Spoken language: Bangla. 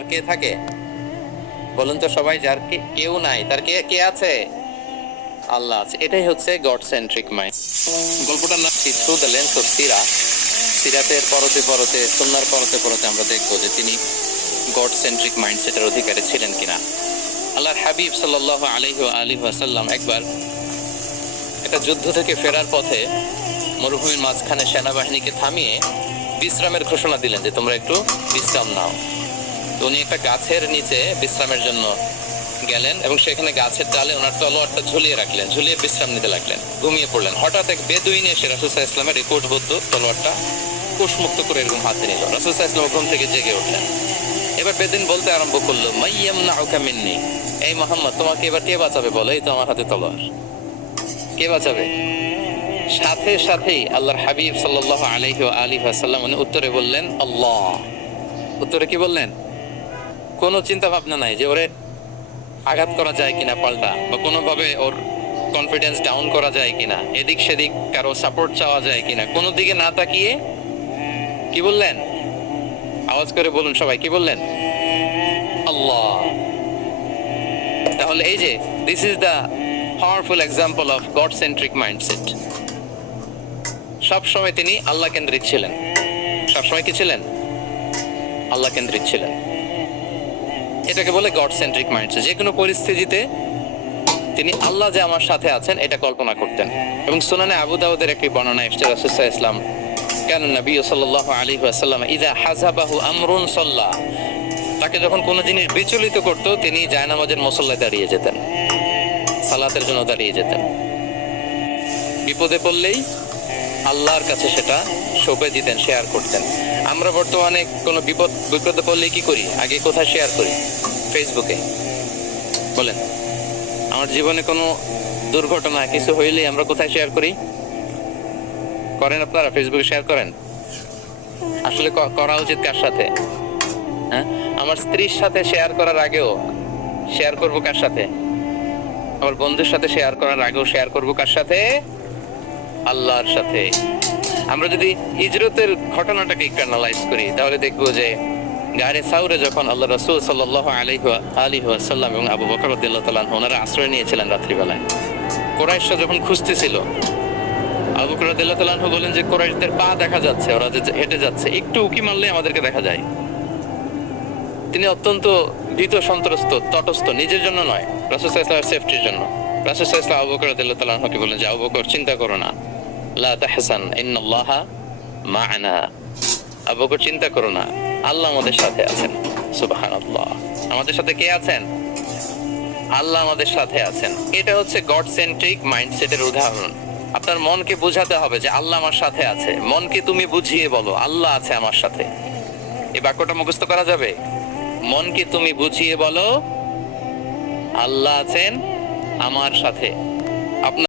আর কে থাকে বলুন তো সবাই? যার কেউ নাই, তার কে কে আছে? আল্লাহ আছে। এটাই হচ্ছে গড সেন্ট্রিক মাইন্ড। গল্পটার নাম থ্রু দ্য লেন্স অফ সিরা। সিরাতের পরতে পরতে, সুন্নাহর পরতে পরতে আমরা দেখবো যে তিনি গড সেন্ট্রিক মাইন্ডসেটের অধিকারী ছিলেন কিনা। আল্লাহর হাবিব সাল্লাল্লাহু আলাইহি ওয়া আলিহি ওয়াসাল্লাম একবার একটা যুদ্ধ থেকে ফেরার পথে মরুভূমির মাঝখানে সেনাবাহিনীকে থামিয়ে বিশ্রামের ঘোষণা দিলেন যে তোমরা একটু বিশ্রাম নাও। তো উনি একটা গাছের নিচে বিশ্রামের জন্য গেলেন এবং সেখানে গাছের ডালে ওনার তলোয়ারটা ঝুলিয়ে রাখলেন, ঝুলিয়ে বিশ্রাম নিতে লাগলেন, ঘুমিয়ে পড়লেন। হঠাৎ এক বেদুইন এসে রাসূল সাল্লাল্লাহু আলাইহি ওয়াসাল্লামের রেকর্ডবদ্ধ তলোয়ারটা কোষমুক্ত করে এরকম হাতে নিল। রাসূল সাল্লাল্লাহু আলাইহি ওয়াসাল্লাম ঘুম থেকে জেগে উঠলেন। এবার বেদুইন বলতে আরম্ভ করলো, মাইয়ামনাউকা মিন্নি, এই মুহাম্মদ তোমাকে এবার কে বাঁচাবে বলো, এই তো আমার হাতে তলোয়ার, কে বাঁচাবে? সাথে সাথেই আল্লাহর হাবিব সাল্লাল্লাহু আলাইহি ওয়া আলিহি ওয়াসাল্লাম উনি উত্তরে বললেন আল্লাহ। উত্তরে কি বললেন? কোনো চিন্তা ভাবনা নাই যে ওরে আঘাত করা যায় কিনা পাল্টা, বা কোনোভাবে ওর কনফিডেন্স ডাউন করা যায় কিনা, এদিক সেদিক কারো সাপোর্ট চাওয়া যায় কিনা, কোনো দিকে না তাকিয়ে কি বললেন? আওয়াজ করে বলুন সবাই, কি বললেন? আল্লাহ। তাহলে এই যে this is the powerful example of god centric mindset. সবসময় তিনি আল্লাহ কেন্দ্রিক ছিলেন। সবসময় কি ছিলেন? আল্লাহ কেন্দ্রিক ছিলেন। এটাকে বলে গড সেন্ট্রিক মাইন্ডসেট। যে কোনো পরিস্থিতিতে তিনি আল্লাহ যে আমার সাথে আছেন এটা কল্পনা করতেন। এবং সুনানে আবু দাউদের একটি বর্ণনা এসেছে, রাসূল সাল্লাল্লাহু আলাইহি ওয়াসাল্লাম কান নবী সাল্লাল্লাহু আলাইহি ওয়াসাল্লাম ইযা হাযাবাহু আমরুন সাল্লা, তাকে যখন কোনো জিনিস বিচলিত করত তিনি জায়নামাজের মুসল্লায় দাঁড়িয়ে যেতেন, সালাতের জন্য দাঁড়িয়ে যেতেন। বিপদে পড়লেই আল্লাহর কাছে সেটা সঁপে দিতেন, শেয়ার করতেন। আমরা বর্তমানে কোনো বিপদে পড়লে কি করি? আগে কোথায় শেয়ার করি? ফেসবুকে। বলেন, আমার জীবনে কোনো দুর্ঘটনা কিছু হইলে আমরা কোথায় শেয়ার করি? করেন আপনারা? ফেসবুকে শেয়ার করেন? আসলে করা উচিত কার সাথে? হ্যাঁ, আমার স্ত্রীর সাথে শেয়ার করার আগেও শেয়ার করব কার সাথে? আমার বন্ধুর সাথে শেয়ার করার আগেও শেয়ার করব কার সাথে? আল্লাহর সাথে। আমরা যদি হিজরতের ঘটনাটাকে একটু অ্যানালাইজ করি তাহলে দেখবো যে গারে সাউরে যখন আল্লাহ রাসূল সাল্লাল্লাহু আলাইহি ওয়াসাল্লাম এবং আবু বকর রাদিয়াল্লাহু তাআলা আনহু ওনারা আশ্রয় নিয়েছিলেন রাত্রিবেলায়, কুরাইশরা যখন খুঁজতেছিল, আবু বকর রাদিয়াল্লাহু তাআলা আনহু বলেন যে কুরাইশদের পা দেখা যাচ্ছে, ওরা যে হেঁটে যাচ্ছে, একটু উকি মারলে আমাদেরকে দেখা যায়। তিনি অত্যন্ত ভীত সন্ত্রস্ত, তটস্থ, নিজের জন্য নয়, রাসূল সাল্লাল্লাহু আলাইহি ওয়াসাল্লামের সেফটির জন্য। রাসূল সাল্লাল্লাহু আলাইহি ওয়াসাল্লাম আবু বকর রাদিয়াল্লাহু তাআলা আনহুকে বলেন যে আবু বকর চিন্তা করো না, লা তাহসান ইন্নাল্লাহা মা'ানা, আবু বকর চিন্তা করো না, আল্লাহ আমাদের সাথে আছেন। সুবহানাল্লাহ। আমাদের সাথে কে আছেন? আল্লাহ আমাদের সাথে আছেন। এটা হচ্ছে গড সেন্ট্রিক মাইন্ডসেটের উদাহরণ। আপনার মনকে বোঝাতে হবে যে আল্লাহ আমার সাথে আছে। মনকে তুমি বুঝিয়ে বলো আল্লাহ আছে আমার সাথে। এই বাক্যটা মুখস্থ করা যাবে? মনকে তুমি বুঝিয়ে বলো আল্লাহ আছেন আমার সাথে। আপনার